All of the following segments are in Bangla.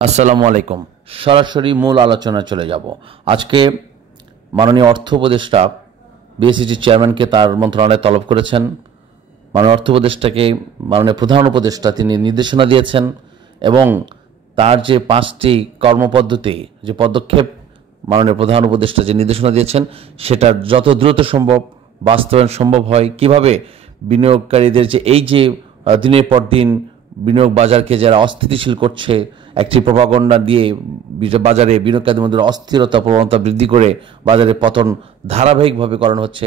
আসসালামু আলাইকুম। সরাসরি মূল আলোচনায় চলে যাব। আজকে মাননীয় অর্থ উপদেষ্টা বিএসইসির চেয়ারম্যানকে তার মন্ত্রণালয়ে তলব করেছেন। মাননীয় অর্থ উপদেষ্টাকে মাননীয় প্রধান উপদেষ্টা তিনি নির্দেশনা দিয়েছেন এবং তার যে 5টি কর্মপদ্ধতি যে পদক্ষেপ মাননীয় প্রধান উপদেষ্টা যে নির্দেশনা দিয়েছেন সেটা যত দ্রুত সম্ভব বাস্তবায়ন সম্ভব হয়, কিভাবে বিনিয়োগকারীদের যে এই যে দিনের পর দিন বিনিয়োগ বাজারকে যারা অস্থিতিশীল করছে, একটি প্রপাগণ্ডা দিয়ে বাজারে বিনিয়োগকারীদের মধ্যে অস্থিরতা প্রবণতা বৃদ্ধি করে বাজারে পতন ধারাবাহিকভাবে করানো হচ্ছে,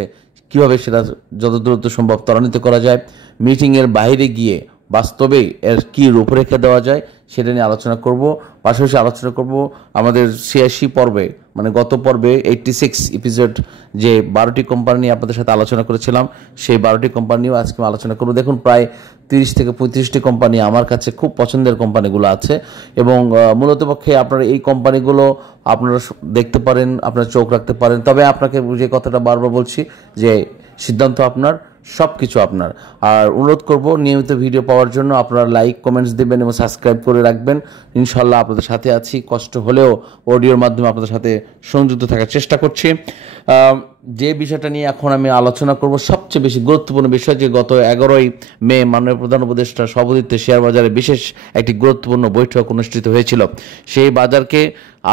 কিভাবে সেটা যত দ্রুত সম্ভব ত্বরান্বিত করা যায়, মিটিংয়ের বাইরে গিয়ে বাস্তবে এর কী রূপরেখা দেওয়া যায় সেটা নিয়ে আলোচনা করব। পাশাপাশি আলোচনা করব আমাদের 86 পর্বে, মানে গত পর্বে 86 এপিসোড যে 12টি কোম্পানি নিয়ে আপনাদের সাথে আলোচনা করেছিলাম, সেই 12টি কোম্পানি নিয়েও আজকে আলোচনা করব। দেখুন, প্রায় 30 থেকে 35টি কোম্পানি আমার কাছে খুব পছন্দের কোম্পানিগুলো আছে এবং মূলত পক্ষে আপনারা এই কোম্পানিগুলো আপনারা দেখতে পারেন, আপনারা চোখ রাখতে পারেন। তবে আপনাকে যে কথাটা বারবার বলছি যে সিদ্ধান্ত আপনার, সব কিছু আপনার। আর অনুরোধ করব নিয়মিত ভিডিও পাওয়ার জন্য আপনারা লাইক কমেন্টস দেবেন এবং সাবস্ক্রাইব করে রাখবেন। ইনশাল্লাহ আপনাদের সাথে আছি, কষ্ট হলেও অডিওর মাধ্যমে আপনাদের সাথে সংযুক্ত থাকার চেষ্টা করছি। যে বিষয়টা নিয়ে এখন আমি আলোচনা করব, সবচেয়ে বেশি গুরুত্বপূর্ণ বিষয়, যে গত 11ই মে মাননীয় প্রধান উপদেষ্টার সভাপতিত্বে শেয়ার বাজারে বিশেষ একটি গুরুত্বপূর্ণ বৈঠক অনুষ্ঠিত হয়েছিল। সেই বাজারকে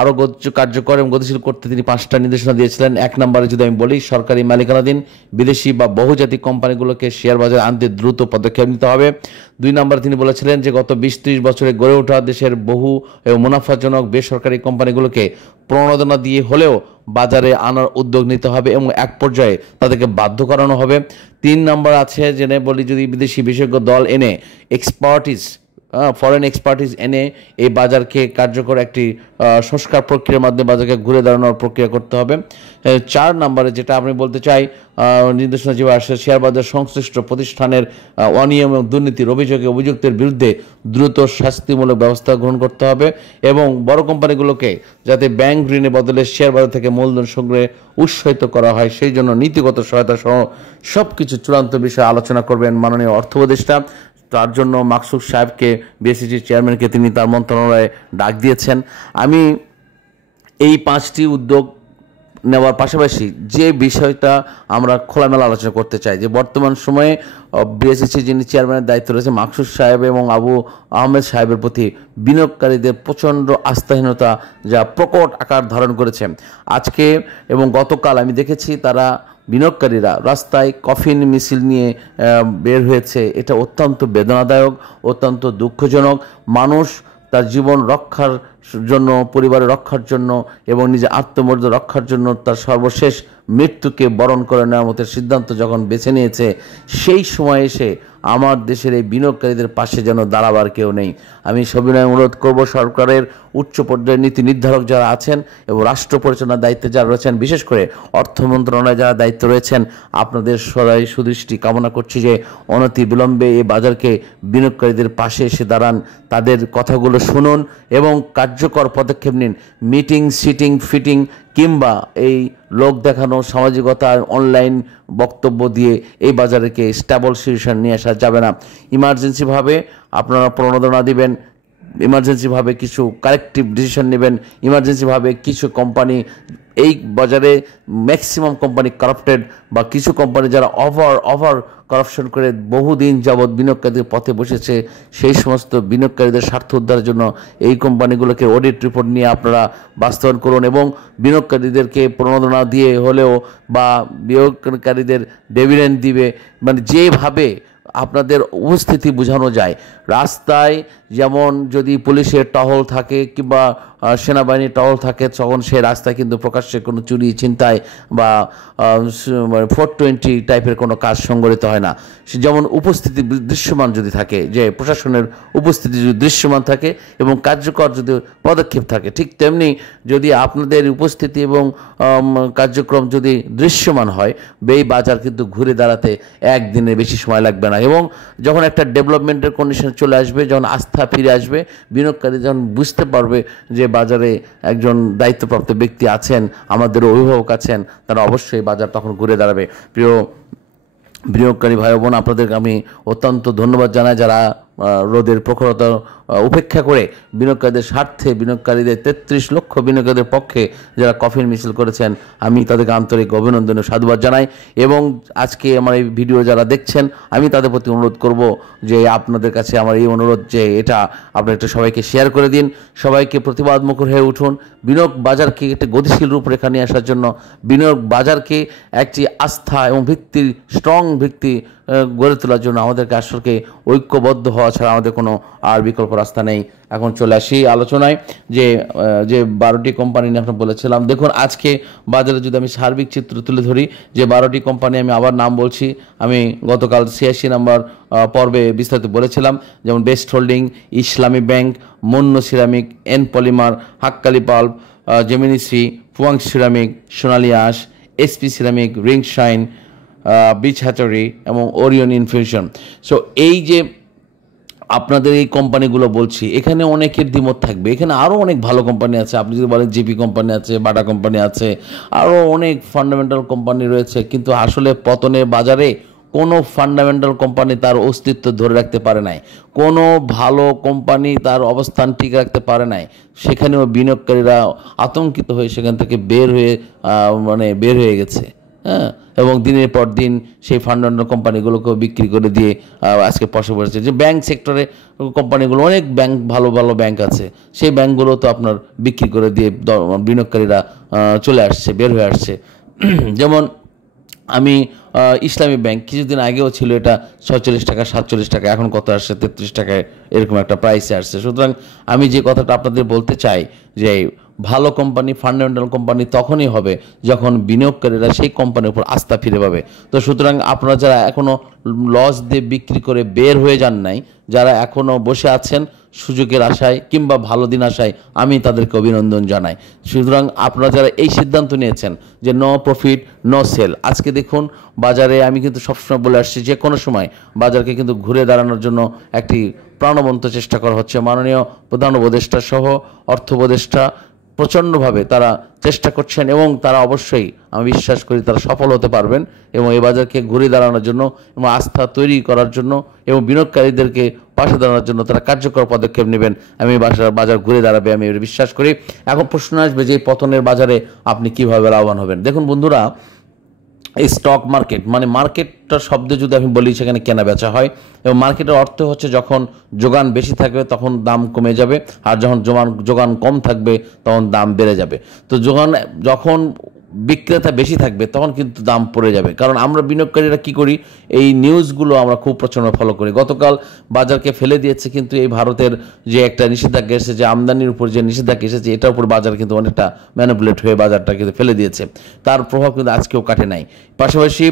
আরও কার্যকর এবং গতিশীল করতে তিনি 5টা নির্দেশনা দিয়েছিলেন। 1 নম্বরে যদি আমি বলি, সরকারি মালিকানাধীন বিদেশি বা বহুজাতিক কোম্পানিগুলোকে শেয়ার বাজারে আনতে দ্রুত পদক্ষেপ নিতে হবে। 2 নম্বরে তিনি বলেছিলেন যে গত 20-30 বছরে গড়ে ওঠা দেশের বহু এবং মুনাফাজনক বেসরকারি কোম্পানিগুলোকে প্রণোদনা দিয়ে হলেও বাজারে আনার উদ্যোগ নিতে হবে এবং এক পর্যায়ে তাদেরকে বাধ্য করানো হবে। 3 নম্বর আছে জেনে বলি, যদি বিদেশি বিশেষজ্ঞ দল এনে ফরেন এক্সপার্টিস এনে এই বাজারকে কার্যকর একটি সংস্কার প্রক্রিয়ার মাধ্যমে বাজারকে ঘুরে দাঁড়ানোর প্রক্রিয়া করতে হবে। 4 নম্বরে যেটা আমি বলতে চাই, নির্দেশনা যেভাবে আসে, শেয়ার বাজার সংশ্লিষ্ট প্রতিষ্ঠানের অনিয়ম এবং দুর্নীতির অভিযোগে অভিযুক্তের বিরুদ্ধে দ্রুত শাস্তিমূলক ব্যবস্থা গ্রহণ করতে হবে এবং বড় কোম্পানিগুলোকে যাতে ব্যাংক ঋণের বদলে শেয়ার বাজার থেকে মূলধন সংগ্রহে উৎসাহিত করা হয়, সেই জন্য নীতিগত সহায়তা সহ সব কিছু চূড়ান্ত বিষয়ে আলোচনা করবেন মাননীয় অর্থ উপদেষ্টা। তার জন্য মাকসুদ সাহেবকে, বিএসইসির চেয়ারম্যানকে তিনি তার মন্ত্রণালয়ে ডাক দিয়েছেন। আমি এই 5টি উদ্যোগ নেওয়ার পাশাপাশি যে বিষয়টা আমরা খোলামেলা আলোচনা করতে চাই, যে বর্তমান সময়ে বিএসইসি যিনি চেয়ারম্যানের দায়িত্ব রয়েছে মাকসুদ সাহেব এবং আবু আহমেদ সাহেবের প্রতি বিনিয়োগকারীদের প্রচণ্ড আস্থাহীনতা যা প্রকট আকার ধারণ করেছে। আজকে এবং গতকাল আমি দেখেছি তারা বিনিয়োগকারীরা রাস্তায় কফিন মিছিল নিয়ে বের হয়েছে। এটা অত্যন্ত বেদনাদায়ক, অত্যন্ত দুঃখজনক। মানুষ তার জীবন রক্ষার জন্য, পরিবারের রক্ষার জন্য এবং নিজের আত্মমর্যাদা রক্ষার জন্য তার সর্বশেষ মৃত্যুকে বরণ করে নেওয়ার মতো সিদ্ধান্ত যখন বেছে নিয়েছে, সেই সময় এসে আমার দেশের এই বিনিয়োগকারীদের পাশে যেন দাঁড়াবার কেউ নেই। আমি সবিনয় অনুরোধ করব, সরকারের উচ্চ পর্যায়ের নীতি নির্ধারক যারা আছেন এবং রাষ্ট্র পরিচালনার দায়িত্বে যারা রয়েছেন, বিশেষ করে অর্থ মন্ত্রণালয়ে যারা দায়িত্ব রয়েছেন, আপনাদের সদাই সুদৃষ্টি কামনা করছি যে অনতি বিলম্বে এই বাজারকে বিনিয়োগকারীদের পাশে এসে দাঁড়ান, তাদের কথাগুলো শুনুন এবং কার্যকর পদক্ষেপ নিন। মিটিং, সিটিং, ফিটিং কিংবা এই লোক দেখানো সামাজিকতা অনলাইন বক্তব্য দিয়ে এই বাজারকে স্টেবল সিচুয়েশন নিয়ে আসা যাবে না। ইমার্জেন্সিভাবে আপনারা প্রণোদনা দিবেন, ইমার্জেন্সিভাবে কিছু কারেক্টিভ ডিসিশন নেবেন, ইমার্জেন্সিভাবে কিছু কোম্পানি, এই বাজারে ম্যাক্সিমাম কোম্পানি কারাপ্টেড বা কিছু কোম্পানি যারা ওভার কারাপশন করে বহুদিন যাবৎ বিনিয়োগকারীদের পথে বসেছে, সেই সমস্ত বিনিয়োগকারীদের স্বার্থ উদ্ধারের জন্য এই কোম্পানিগুলোকে অডিট রিপোর্ট নিয়ে আপনারা বাস্তবায়ন করুন এবং বিনিয়োগকারীদেরকে প্রণোদনা দিয়ে হলেও বা বিনিয়োগকারীদের ডিভিডেন্ড দিবে, মানে যেভাবে আপনাদের উপস্থিতি বোঝানো যায়। রাস্তায় যেমন যদি পুলিশের টহল থাকে কিংবা সেনাবাহিনীর টহল থাকে, তখন সেই রাস্তায় কিন্তু প্রকাশ্যে কোনো চুরি ছিনতাই বা 420 টাইপের কোনো কাজ সংগঠিত হয় না। সে যেমন উপস্থিতি দৃশ্যমান যদি থাকে, যে প্রশাসনের উপস্থিতি যদি দৃশ্যমান থাকে এবং কার্যকর যদি পদক্ষেপ থাকে, ঠিক তেমনি যদি আপনাদের উপস্থিতি এবং কার্যক্রম যদি দৃশ্যমান হয়, এই বাজার কিন্তু ঘুরে দাঁড়াতে একদিনের বেশি সময় লাগবে না। এবং যখন একটা ডেভেলপমেন্টের কন্ডিশন চলে আসবে, যখন আস্থা ফিরে আসবে, বিনিয়োগকারী যখন বুঝতে পারবে যে বাজারে একজন দায়িত্বপ্রাপ্ত ব্যক্তি আছেন, আমাদের অভিভাবক আছেন, তারা অবশ্যই বাজার তখন ঘুরে দাঁড়াবে। প্রিয় বিনিয়োগকারী ভাই বোন, আপনাদেরকে আমি অত্যন্ত ধন্যবাদ জানাই যারা রোদের প্রখরতা উপেক্ষা করে বিনিয়োগকারীদের স্বার্থে বিনিয়োগকারীদের 33 লক্ষ বিনিয়োগকারীদের পক্ষে যারা কফির মিছিল করেছেন আমি তাদেরকে আন্তরিক অভিনন্দন ও সাধুবাদ জানাই। এবং আজকে আমার এই ভিডিও যারা দেখছেন আমি তাদের প্রতি অনুরোধ করব যে আপনাদের কাছে আমার এই অনুরোধ যে এটা আপনারা একটু সবাইকে শেয়ার করে দিন, সবাইকে প্রতিবাদ মুখর হয়ে উঠুন। বিনিয়োগ বাজারকে একটি গতিশীল রূপরেখা নিয়ে আসার জন্য, বিনিয়োগ বাজারকে একটি আস্থা এবং ভিত্তির স্ট্রং ভিত্তি গড়ে তোলার জন্য আমাদেরকে আসলে ঐক্যবদ্ধ হওয়া ছাড়া আমাদের কোনো আর বিকল্প রাস্তা নেই। এখন চলে আসি আলোচনায় যে 12টি কোম্পানি নিয়ে আপনার বলেছিলাম। দেখুন আজকে বাজারে যদি আমি সার্বিক চিত্র তুলে ধরি, যে 12টি কোম্পানি আমি আবার নাম বলছি, আমি গতকাল 86 নম্বর পর্বে বিস্তারিত বলেছিলাম, যেমন best holding, Islami bank, Monno ceramic, N polymer, Hakkani pulp, জেমিনিসি, Fuwang ceramic, Sonali Aansh, SP ceramic, ring shine, beach hatchery এবং ওরিয়ন ইনফিউশন। সো এই যে আপনাদের এই কোম্পানিগুলো বলছি, এখানে অনেকের দ্বিমত থাকবে, এখানে আরও অনেক ভালো কোম্পানি আছে। আপনি যদি বলেন জিপি কোম্পানি আছে, বাটা কোম্পানি আছে, আরও অনেক ফান্ডামেন্টাল কোম্পানি রয়েছে, কিন্তু আসলে পতনের বাজারে কোনো ফান্ডামেন্টাল কোম্পানি তার অস্তিত্ব ধরে রাখতে পারে নাই, কোনো ভালো কোম্পানি তার অবস্থান ঠিক রাখতে পারে নাই। সেখানেও বিনিয়োগকারীরা আতঙ্কিত হয়ে সেখান থেকে বের হয়ে গেছে। হ্যাঁ, এবং দিনের পর দিন সেই ফান্ডামেন্টাল কোম্পানিগুলোকেও বিক্রি করে দিয়ে আজকে পয়সা পড়েছে। যে ব্যাংক সেক্টরে কোম্পানিগুলো, অনেক ব্যাংক ভালো ভালো ব্যাংক আছে, সেই ব্যাংকগুলো তো আপনার বিক্রি করে দিয়ে বিনিয়োগকারীরা চলে আসছে, বের হয়ে আসছে। যেমন আমি ইসলামী ব্যাংক কিছুদিন আগেও ছিল এটা 46 টাকা 47 টাকা, এখন কত আসছে 33 টাকায়, এরকম একটা প্রাইসে আসছে। সুতরাং আমি যে কথাটা আপনাদের বলতে চাই যে ভালো কোম্পানি, ফান্ডামেন্টাল কোম্পানি তখনই হবে যখন বিনিয়োগকারীরা সেই কোম্পানির উপর আস্থা ফিরে পাবে। তো সুতরাং আপনারা যারা এখনও লস দিয়ে বিক্রি করে বের হয়ে যান নাই, যারা এখনও বসে আছেন সুযোগের আশায় কিংবা ভালো দিন আশায়, আমি তাদেরকে অভিনন্দন জানাই। সুতরাং আপনারা যারা এই সিদ্ধান্ত নিয়েছেন যে নো প্রফিট নো সেল, আজকে দেখুন বাজারে আমি কিন্তু সবসময় বলে আসছি যে কোনো সময় বাজারকে কিন্তু ঘুরে দাঁড়ানোর জন্য একটি প্রাণবন্ত চেষ্টা করা হচ্ছে। মাননীয় প্রধান উপদেষ্টা সহ অর্থ উপদেষ্টা প্রচণ্ডভাবে তারা চেষ্টা করছেন এবং তারা অবশ্যই আমি বিশ্বাস করি তারা সফল হতে পারবেন এবং এই বাজারকে ঘুরে দাঁড়ানোর জন্য এবং আস্থা তৈরি করার জন্য এবং বিনিয়োগকারীদেরকে পাশে দাঁড়ানোর জন্য তারা কার্যকর পদক্ষেপ নেবেন। আমি বাজার ঘুরে দাঁড়াবে আমি বিশ্বাস করি। এখন প্রশ্ন আসবে যে পতনের বাজারে আপনি কিভাবে লাভবান হবেন। দেখুন বন্ধুরা, এই স্টক মার্কেট মানে মার্কেটটা শব্দে যদি আমি বলি সেখানে কেনা বেচা হয় এবং মার্কেটের অর্থ হচ্ছে যখন যোগান বেশি থাকবে তখন দাম কমে যাবে, আর যখন যোগান কম থাকবে তখন দাম বেড়ে যাবে। তো যখন বিক্রেতা বেশি থাকবে তখন কিন্তু দাম পড়ে যাবে। কারণ আমরা বিনিয়োগকারীরা কি করি, এই নিউজগুলো আমরা খুব প্রচণ্ড ফলো করি। গতকাল বাজারকে ফেলে দিয়েছে কিন্তু এই ভারতের যে একটা নিষেধাজ্ঞা এসেছে, যে আমদানির উপর যে নিষেধাজ্ঞা এসেছে, এটার উপর বাজার কিন্তু অনেকটা ম্যানিপুলেট হয়ে বাজারটা কিন্তু ফেলে দিয়েছে। তার প্রভাব কিন্তু আজকেও কাটে নাই। পাশাপাশি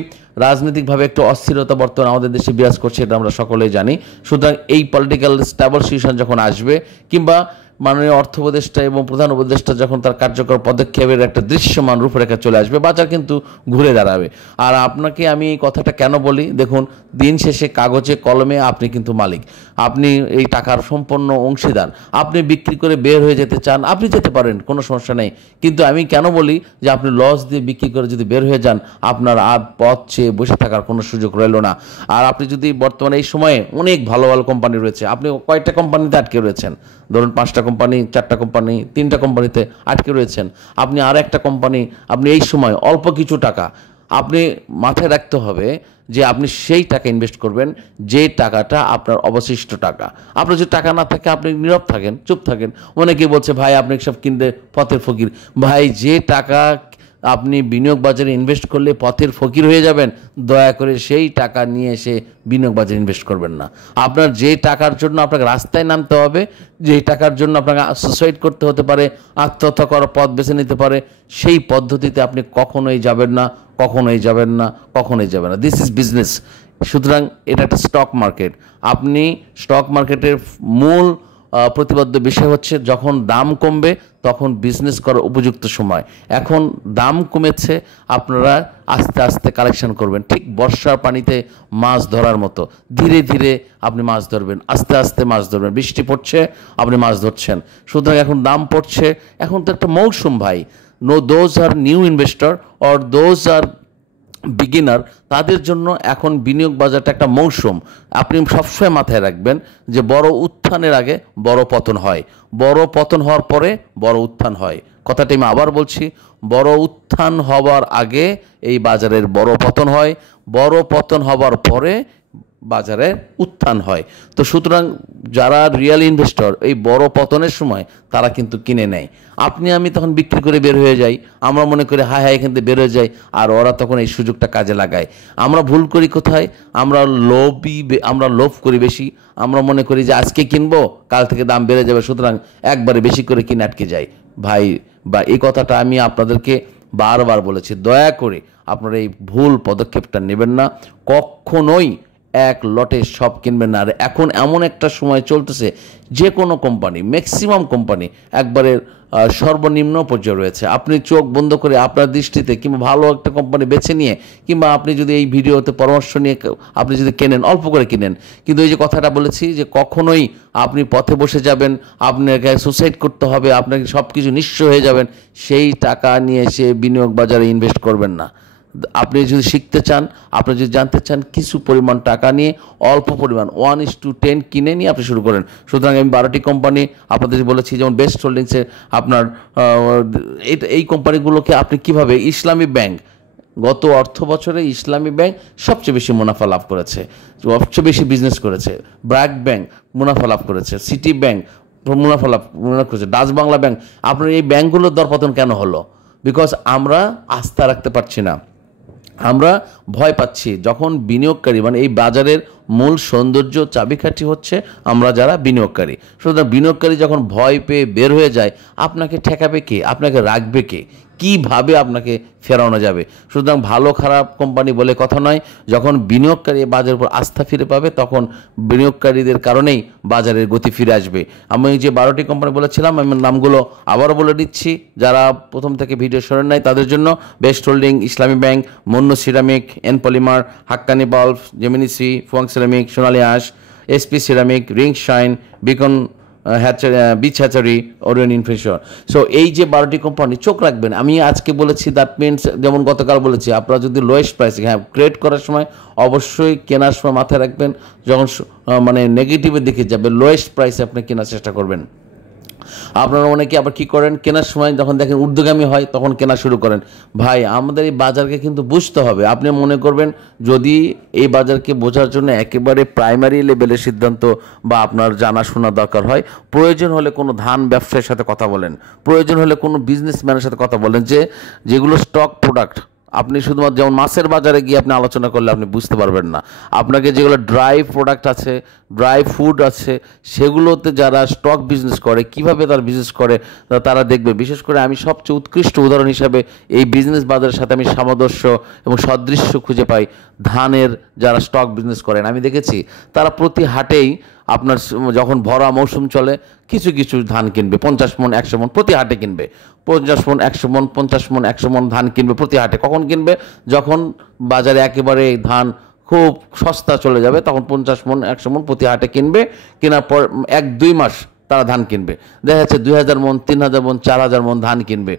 রাজনৈতিকভাবে একটু অস্থিরতা বর্তমানে আমাদের দেশে বিরাজ করছে, এটা আমরা সকলেই জানি। সুতরাং এই পলিটিক্যাল স্টেবল সিচুয়েশন যখন আসবে কিংবা মাননীয় অর্থ উপদেষ্টা এবং প্রধান উপদেষ্টা যখন তার কার্যকর পদক্ষেপের একটা দৃশ্যমান রূপরেখা চলে আসবে, বাজার কিন্তু ঘুরে দাঁড়াবে। আর আপনাকে আমি এই কথাটা কেন বলি, দেখুন দিন শেষে কাগজে কলমে আপনি কিন্তু মালিক, আপনি এই টাকার সম্পূর্ণ অংশীদার। আপনি বিক্রি করে বের হয়ে যেতে চান, আপনি যেতে পারেন, কোনো সমস্যা নেই। কিন্তু আমি কেন বলি যে আপনি লস দিয়ে বিক্রি করে যদি বের হয়ে যান, আপনার আর পথ চেয়ে বসে থাকার কোনো সুযোগ রইল না। আর আপনি যদি বর্তমানে এই সময়ে অনেক ভালো ভালো কোম্পানি রয়েছে, আপনি কয়েকটা কোম্পানিতে আটকে রয়েছেন, ধরুন 5টা কোম্পানি, 4টা কোম্পানি, 3টা কোম্পানিতে আটকে রয়েছেন, আপনি আর একটা কোম্পানি, আপনি এই সময় অল্প কিছু টাকা আপনি মাথায় রাখতে হবে যে আপনি সেই টাকা ইনভেস্ট করবেন যে টাকাটা আপনার অবশিষ্ট টাকা। আপনার যদি টাকা না থাকে আপনি নীরব থাকেন, চুপ থাকেন। অনেকেই বলছে ভাই আপনি সব কিনতে পথের ফকির। ভাই যে টাকা আপনি বিনিয়োগ বাজারে ইনভেস্ট করলে পথের ফকির হয়ে যাবেন, দয়া করে সেই টাকা নিয়ে এসে বিনিয়োগ বাজারে ইনভেস্ট করবেন না। আপনার যে টাকার জন্য আপনাকে রাস্তায় নামতে হবে, যে টাকার জন্য আপনাকে সুসাইড করতে হতে পারে, আত্মহত্যা করার পথ বেছে নিতে পারে, সেই পদ্ধতিতে আপনি কখনোই যাবেন না, কখনোই যাবেন না, কখনোই যাবেন না। This is business. সুতরাং এটা একটা স্টক মার্কেট। আপনি স্টক মার্কেটের মূল প্রতিপাদ্য বিষয় হচ্ছে যখন দাম কমবে তখন বিজনেস করার উপযুক্ত সময়। এখন দাম কমেছে, আপনারা আস্তে আস্তে কালেকশন করবেন, ঠিক বর্ষার পানিতে মাছ ধরার মতো। ধীরে ধীরে আপনি মাছ ধরবেন, আস্তে আস্তে মাছ ধরবেন। বৃষ্টি পড়ছে, আপনি মাছ ধরছেন। সুতরাং এখন দাম পড়ছে, এখন তো একটা মৌসুম ভাই। Those are new investor or those are beginner, তাদের জন্য এখন বিনিয়োগ বাজারটা একটা মৌসুম। আপনি সবসময় মাথায় রাখবেন যে বড় উত্থানের আগে বড় পতন হয়, বড় পতন হওয়ার পরে বড় উত্থান হয়। কথাটি আমি আবার বলছি, বড় উত্থান হওয়ার আগে এই বাজারের বড় পতন হয়, বড় পতন হওয়ার পরে বাজারে উত্থান হয়। তো সুতরাং যারা রিয়েল ইনভেস্টর এই বড় পতনের সময় তারা কিন্তু কিনে নেয়, আপনি আমি তখন বিক্রি করে বের হয়ে যাই, আমরা মনে করি হায় হায় এখান থেকে বের হয়ে যাই, আর ওরা তখন এই সুযোগটা কাজে লাগায়। আমরা ভুল করি কোথায়? আমরা লোভ করি বেশি, আমরা মনে করি যে আজকে কিনবো কাল থেকে দাম বেড়ে যাবে, সুতরাং একবারে বেশি করে কিনে আটকে যাই। ভাই বা এই কথাটা আমি আপনাদেরকে বারবার বলেছি, দয়া করে আপনারা এই ভুল পদক্ষেপটা নেবেন না, কখনোই এক লটে সব কিনবেন না। আর এখন এমন একটা সময় চলতেছে, যে কোনো কোম্পানি, ম্যাক্সিমাম কোম্পানি একবারে সর্বনিম্ন পর্যায়ে রয়েছে। আপনি চোখ বন্ধ করে আপনার দৃষ্টিতে কিংবা ভালো একটা কোম্পানি বেছে নিয়ে, কিংবা আপনি যদি এই ভিডিওতে পরামর্শ নিয়ে আপনি যদি কেনেন, অল্প করে কিনেন। কিন্তু এই যে কথাটা বলেছি যে কখনোই আপনি পথে বসে যাবেন, আপনাকে সুসাইড করতে হবে, আপনাকে সব কিছু নিঃস্ব হয়ে যাবেন, সেই টাকা নিয়ে এসে বিনিয়োগ বাজারে ইনভেস্ট করবেন না। আপনি যদি শিখতে চান, আপনি যদি জানতে চান, কিছু পরিমাণ টাকা নিয়ে অল্প পরিমাণ 1:10 কিনে নিয়ে আপনি শুরু করেন। সুতরাং আমি 12টি কোম্পানি আপনাদের বলেছি, যেমন বেস্ট হোল্ডিংসে আপনার এই কোম্পানিগুলোকে আপনি কিভাবে, ইসলামী ব্যাংক গত অর্থ বছরে ইসলামী ব্যাংক সবচেয়ে বেশি মুনাফা লাভ করেছে, সবচেয়ে বেশি বিজনেস করেছে। ব্র্যাক ব্যাংক মুনাফা লাভ করেছে, সিটি ব্যাংক মুনাফা লাভ করেছে, ডাচ বাংলা ব্যাংক। আপনার এই ব্যাংকগুলোর দরপতন কেন হলো? বিকজ আমরা আস্থা রাখতে পারছি না, আমরা ভয় পাচ্ছি। যখন বিনিয়োগকারী, মানে এই বাজারের মূল সৌন্দর্য চাবিকাঠি হচ্ছে আমরা যারা বিনিয়োগকারী। সুতরাং বিনিয়োগকারী যখন ভয় পেয়ে বের হয়ে যায়, আপনাকে ঠেকাবে কে? আপনাকে রাখবে কে? কীভাবে আপনাকে ফেরানো যাবে? সুতরাং ভালো খারাপ কোম্পানি বলে কথা নয়, যখন বিনিয়োগকারী বাজারের উপর আস্থা ফিরে পাবে, তখন বিনিয়োগকারীদের কারণেই বাজারের গতি ফিরে আসবে। আমি যে 12টি কোম্পানি বলেছিলাম, আমি নামগুলো আবারও বলে দিচ্ছি, যারা প্রথম থেকে ভিডিও শোনেন নাই তাদের জন্য: best holding, Islami bank, Monno ceramic, N polymer, Hakkani pulp, জেমিনিসি, Fuwang ceramic, Sonali Aansh, SP ceramic, ring shine, beacon beach hatchery, Orion infusion. So এই যে 12টি কোম্পানি চোখ রাখবেন। আমি আজকে বলেছি, দ্যাট মিনস, যেমন গতকাল বলেছি, আপনারা যদি লোয়েস্ট প্রাইসে, হ্যাঁ, ক্রিয়েট করার সময় অবশ্যই কেনার সময় মাথায় রাখবেন, যখন মানে নেগেটিভের দিকে যাবে, লোয়েস্ট প্রাইসে আপনি কেনার চেষ্টা করবেন। আপনারা অনেকে আবার কী করেন, কেনার সময় যখন দেখেন ঊর্ধ্বগামী হয় তখন কেনা শুরু করেন। ভাই, আমাদের এই বাজারকে কিন্তু বুঝতে হবে। আপনি মনে করবেন যদি এই বাজারকে বোঝার জন্য একেবারে প্রাইমারি লেভেলের সিদ্ধান্ত বা আপনার জানাশোনা দরকার হয়, প্রয়োজন হলে কোনো ধান ব্যবসায়ীর সাথে কথা বলেন, প্রয়োজন হলে কোনো বিজনেসম্যানের সাথে কথা বলেন, যেগুলো স্টক প্রোডাক্ট। আপনি শুধুমাত্র যেমন মাছের বাজারে গিয়ে আপনি আলোচনা করলে আপনি বুঝতে পারবেন না। আপনাকে যেগুলো ড্রাই প্রোডাক্ট আছে, ড্রাই ফুড আছে, সেগুলোতে যারা স্টক বিজনেস করে, কিভাবে তারা বিজনেস করে তারা দেখবে। বিশেষ করে আমি সবচেয়ে উৎকৃষ্ট উদাহরণ হিসাবে এই বিজনেস বাজারের সাথে আমি সামঞ্জস্য এবং সদৃশ্য খুঁজে পাই ধানের যারা স্টক বিজনেস করেন। আমি দেখেছি তারা প্রতি হাটেই আপনার যখন ভরা মৌসুম চলে, কিছু কিছু ধান কিনবে, 50 মণ 100 মণ প্রতি হাটে কিনবে, 50 মণ 100 মণ 50 মণ 100 মণ ধান কিনবে প্রতি হাটে। কখন কিনবে? যখন বাজারে একেবারে ধান খুব সস্তা চলে যাবে, তখন 50 মণ 100 মণ প্রতি হাটে কিনবে। কেনার পর 1-2 মাস তারা ধান কিনবে, দেখা যাচ্ছে 2000 মণ 3000 মণ 4000 মণ ধান কিনবে।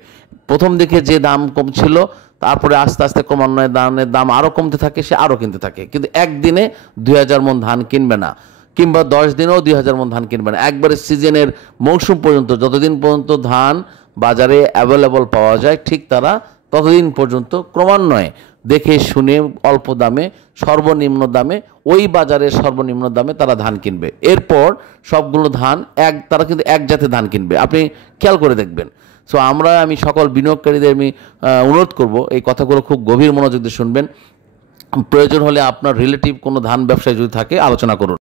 প্রথম দিকে যে দাম কম ছিল, তারপরে আস্তে আস্তে ক্রমান্বয়ে ধানের দাম আরও কমতে থাকে, সে আরও কিনতে থাকে, কিন্তু একদিনে 2000 মণ ধান কিনবে না, কিংবা 10 দিনেও 2000 মণ ধান কিনবে না। একবারে সিজনের মৌসুম পর্যন্ত, যতদিন পর্যন্ত ধান বাজারে অ্যাভেলেবল পাওয়া যায়, ঠিক তারা ততদিন পর্যন্ত ক্রমান্বয়ে দেখে শুনে অল্প দামে, সর্বনিম্ন দামে, ওই বাজারের সর্বনিম্ন দামে তারা ধান কিনবে। এরপর সবগুলো ধান তারা কিন্তু এক জাতের ধান কিনবে, আপনি খেয়াল করে দেখবেন। সো আমি সকল বিনিয়োগকারীদের আমি অনুরোধ করব, এই কথাগুলো খুব গভীর মনোযোগ দিয়ে শুনবেন। প্রয়োজন হলে আপনার রিলেটিভ কোনো ধান ব্যবসায়ী যদি থাকে, আলোচনা করুন।